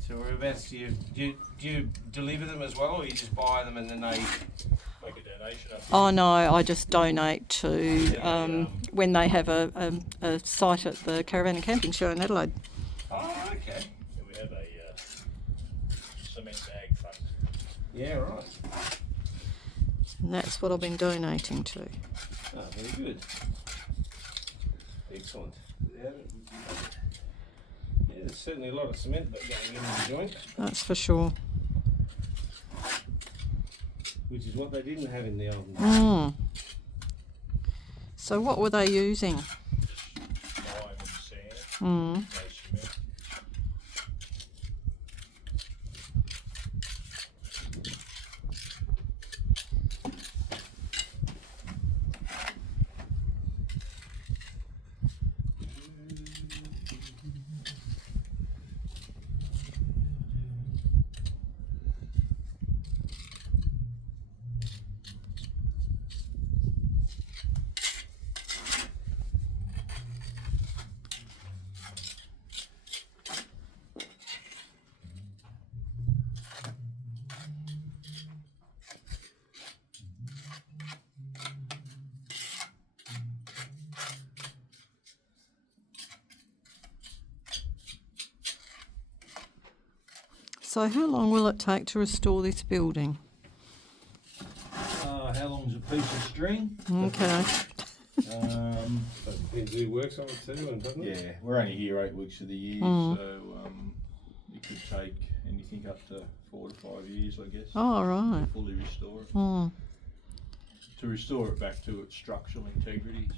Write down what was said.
So whereabouts do you deliver them as well, or you just buy them and then they make a donation? Oh no, I just donate to when they have a site at the Caravan and Camping Show in Adelaide. Oh, okay. So we have a cement bag fund. Yeah, right. And that's what I've been donating to. Oh, very good. Excellent. Yeah, there's certainly a lot of cement going into the joint. That's for sure. Which is what they didn't have in the old days. Mm. So what were they using? Lime and sand, Mm. no cement. So how long will it take to restore this building? How long's a piece of string? Okay. That depends who works on it too, and doesn't it? Yeah, we're only here 8 weeks of the year, Mm. so it could take anything up to 4 to 5 years, I guess. Oh, right. To fully restore it. Mm. To restore it back to its structural integrity.